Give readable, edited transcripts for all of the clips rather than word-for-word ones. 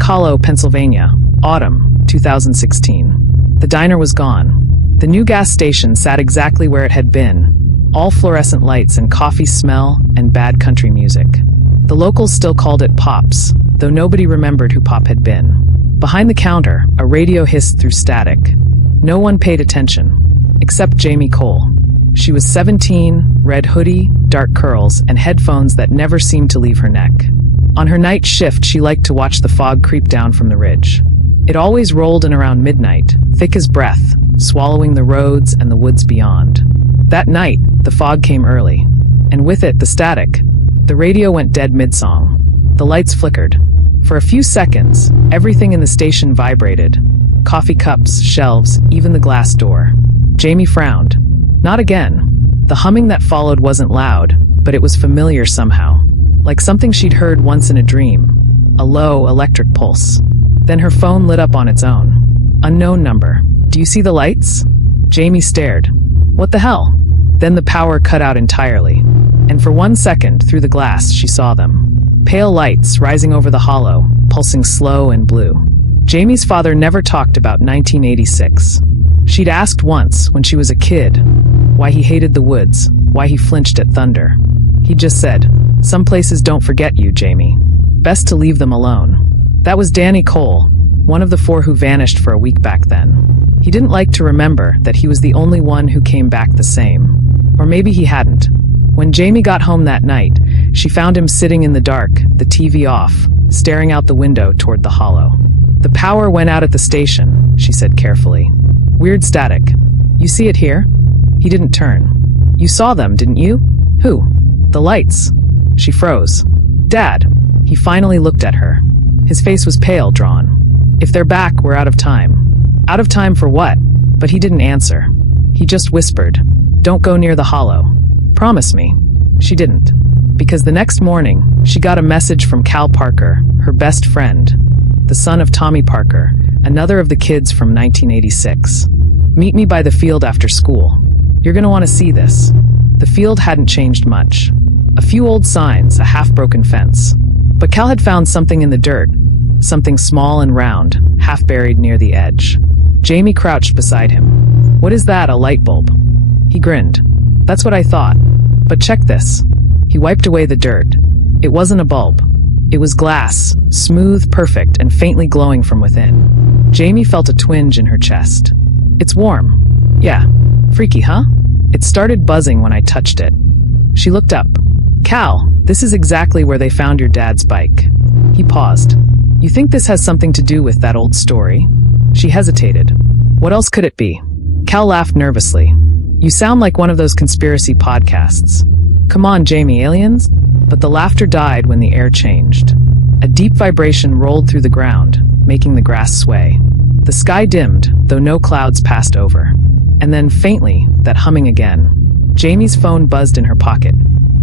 Hollow, Pennsylvania, autumn 2016. The diner was gone. The new gas station sat exactly where it had been, all fluorescent lights and coffee smell and bad country music. The locals still called it Pop's, though nobody remembered who Pop had been. Behind the counter, a radio hissed through static. No one paid attention, except Jamie Cole. She was 17, red hoodie, dark curls, and headphones that never seemed to leave her neck. On her night shift, she liked to watch the fog creep down from the ridge. It always rolled in around midnight, thick as breath, swallowing the roads and the woods beyond. That night, the fog came early, and with it, the static. The radio went dead mid-song. The lights flickered. For a few seconds, everything in the station vibrated. Coffee cups, shelves, even the glass door. Jamie frowned. Not again. The humming that followed wasn't loud, but it was familiar somehow. Like something she'd heard once in a dream. A low, electric pulse. Then her phone lit up on its own. Unknown number. Do you see the lights? Jamie stared. What the hell? Then the power cut out entirely. And for 1 second, through the glass, she saw them. Pale lights rising over the hollow, pulsing slow and blue. Jamie's father never talked about 1986. She'd asked once, when she was a kid, why he hated the woods, why he flinched at thunder. He just said, "Some places don't forget you, Jamie. Best to leave them alone." That was Danny Cole, one of the 4 who vanished for a week back then. He didn't like to remember that he was the only one who came back the same. Or maybe he hadn't. When Jamie got home that night, she found him sitting in the dark, the TV off, staring out the window toward the hollow. "The power went out at the station," she said carefully. "Weird static. You see it here?" He didn't turn. "You saw them, didn't you?" "Who?" "The lights." She froze. "Dad." He finally looked at her. His face was pale, drawn. "If they're back, we're out of time." Out of time for what? But he didn't answer. He just whispered, "Don't go near the hollow. Promise me." She didn't. Because the next morning, she got a message from Cal Parker, her best friend, the son of Tommy Parker, another of the kids from 1986. "Meet me by the field after school. You're gonna want to see this." The field hadn't changed much. A few old signs, a half-broken fence. But Cal had found something in the dirt, something small and round, half buried near the edge. Jamie crouched beside him. "What is that, a light bulb?" He grinned. "That's what I thought. But check this." He wiped away the dirt. It wasn't a bulb. It was glass, smooth, perfect, and faintly glowing from within. Jamie felt a twinge in her chest. "It's warm." "Yeah. Freaky, huh?" "It started buzzing when I touched it." She looked up. "Cal, this is exactly where they found your dad's bike." He paused. "You think this has something to do with that old story?" She hesitated. "What else could it be?" Cal laughed nervously. "You sound like one of those conspiracy podcasts." "Come on, Jamie, aliens?" But the laughter died when the air changed. A deep vibration rolled through the ground, making the grass sway. The sky dimmed, though no clouds passed over. And then, faintly, that humming again. Jamie's phone buzzed in her pocket.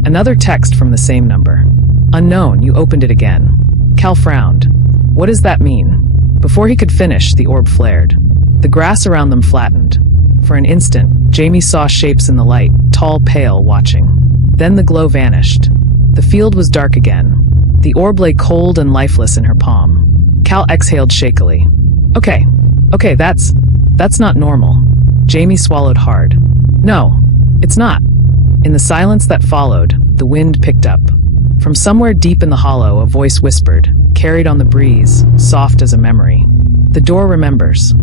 Another text from the same number. "Unknown, you opened it again." Cal frowned. "What does that mean?" Before he could finish, the orb flared. The grass around them flattened. For an instant, Jamie saw shapes in the light, tall, pale, watching. Then the glow vanished. The field was dark again. The orb lay cold and lifeless in her palm. Cal exhaled shakily. Okay, that's not normal." Jamie swallowed hard. "No, it's not." In the silence that followed, the wind picked up. From somewhere deep in the hollow, a voice whispered, carried on the breeze, soft as a memory. "The door remembers."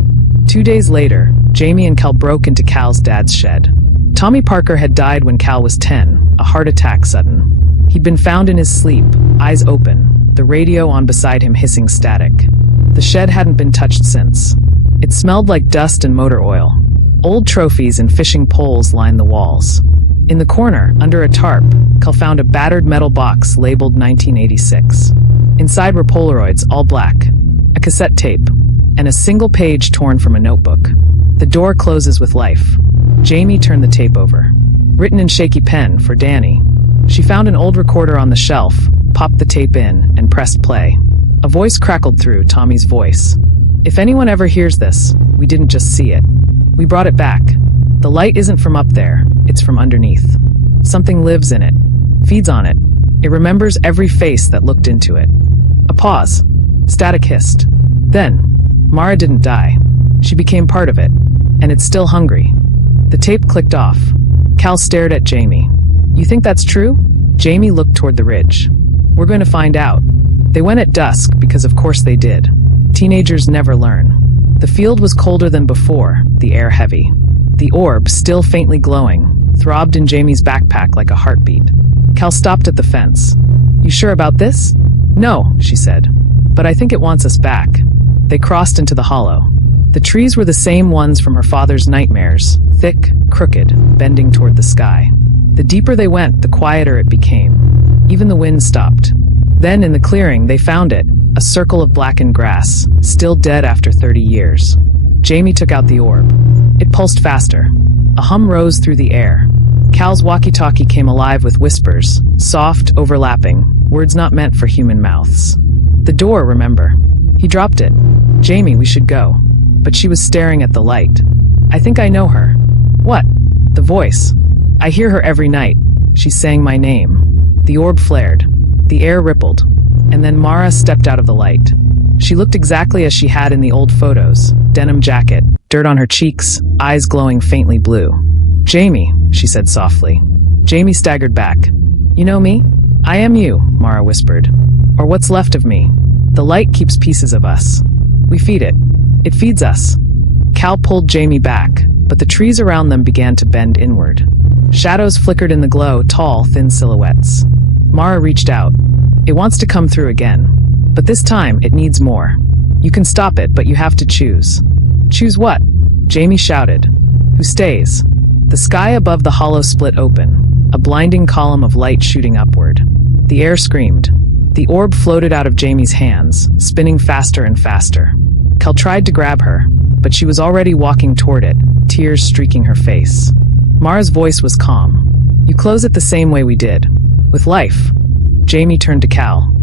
2 days later, Jamie and Cal broke into Cal's dad's shed. Tommy Parker had died when Cal was 10, a heart attack sudden. He'd been found in his sleep, eyes open, the radio on beside him hissing static. The shed hadn't been touched since. It smelled like dust and motor oil. Old trophies and fishing poles lined the walls. In the corner, under a tarp, Cal found a battered metal box labeled 1986. Inside were Polaroids, all black, a cassette tape, and a single page torn from a notebook. The door closes with life. Jamie turned the tape over. Written in shaky pen for Danny. She found an old recorder on the shelf, popped the tape in, and pressed play. A voice crackled through, Tommy's voice. "If anyone ever hears this, we didn't just see it. We brought it back. The light isn't from up there, it's from underneath. Something lives in it, feeds on it. It remembers every face that looked into it." A pause. Static hissed. Then, Mara didn't die. She became part of it, and it's still hungry. The tape clicked off. Cal stared at Jamie. You think that's true? Jamie looked toward the ridge. We're going to find out. They went at dusk because of course they did. Teenagers never learn. The field was colder than before, the air heavy. The orb, still faintly glowing, throbbed in Jamie's backpack like a heartbeat. Cal stopped at the fence. You sure about this? No, she said. But I think it wants us back. They crossed into the hollow. The trees were the same ones from her father's nightmares, thick, crooked, bending toward the sky. The deeper they went, the quieter it became. Even the wind stopped. Then, in the clearing, they found it, a circle of blackened grass, still dead after 30 years. Jamie took out the orb. It pulsed faster. A hum rose through the air. Cal's walkie-talkie came alive with whispers, soft, overlapping, words not meant for human mouths. The door, remember. He dropped it. Jamie, we should go. But she was staring at the light. I think I know her. What? The voice. I hear her every night. She's saying my name. The orb flared. The air rippled. And then Mara stepped out of the light. She looked exactly as she had in the old photos. Denim jacket, dirt on her cheeks, eyes glowing faintly blue. Jamie, she said softly. Jamie staggered back. You know me? I am you, Mara whispered. Or what's left of me. The light keeps pieces of us. We feed it. It feeds us. Cal pulled Jamie back, but the trees around them began to bend inward. Shadows flickered in the glow, tall, thin silhouettes. Mara reached out. It wants to come through again. But this time, it needs more. You can stop it, but you have to choose. Choose what? Jamie shouted. Who stays? The sky above the hollow split open, a blinding column of light shooting upward. The air screamed. The orb floated out of Jamie's hands, spinning faster and faster. Cal tried to grab her, but she was already walking toward it, tears streaking her face. Mara's voice was calm. You close it the same way we did. With life. Jamie turned to Cal.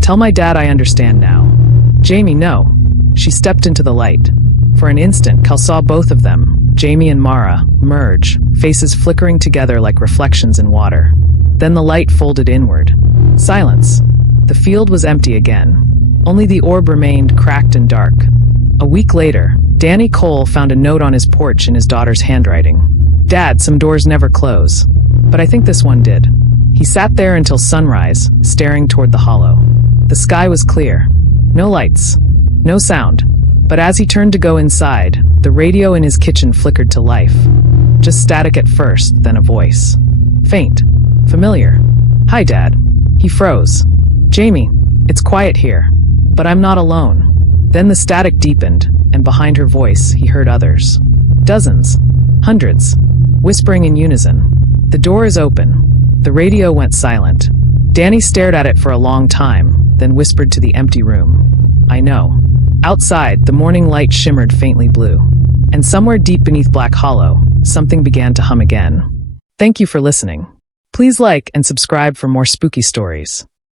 Tell my dad I understand now. Jamie, no. She stepped into the light. For an instant, Cal saw both of them, Jamie and Mara, merge, faces flickering together like reflections in water. Then the light folded inward. Silence. The field was empty again. Only the orb remained, cracked and dark. A week later, Danny Cole found a note on his porch in his daughter's handwriting. Dad, some doors never close. But I think this one did. He sat there until sunrise, staring toward the hollow. The sky was clear. No lights. No sound. But as he turned to go inside, the radio in his kitchen flickered to life. Just static at first, then a voice. Faint. Familiar. Hi, Dad. He froze. Jamie, it's quiet here. But I'm not alone. Then the static deepened, and behind her voice, he heard others. Dozens. Hundreds. Whispering in unison. The door is open. The radio went silent. Danny stared at it for a long time, then whispered to the empty room. I know. Outside, the morning light shimmered faintly blue. And somewhere deep beneath Black Hollow, something began to hum again. Thank you for listening. Please like and subscribe for more spooky stories.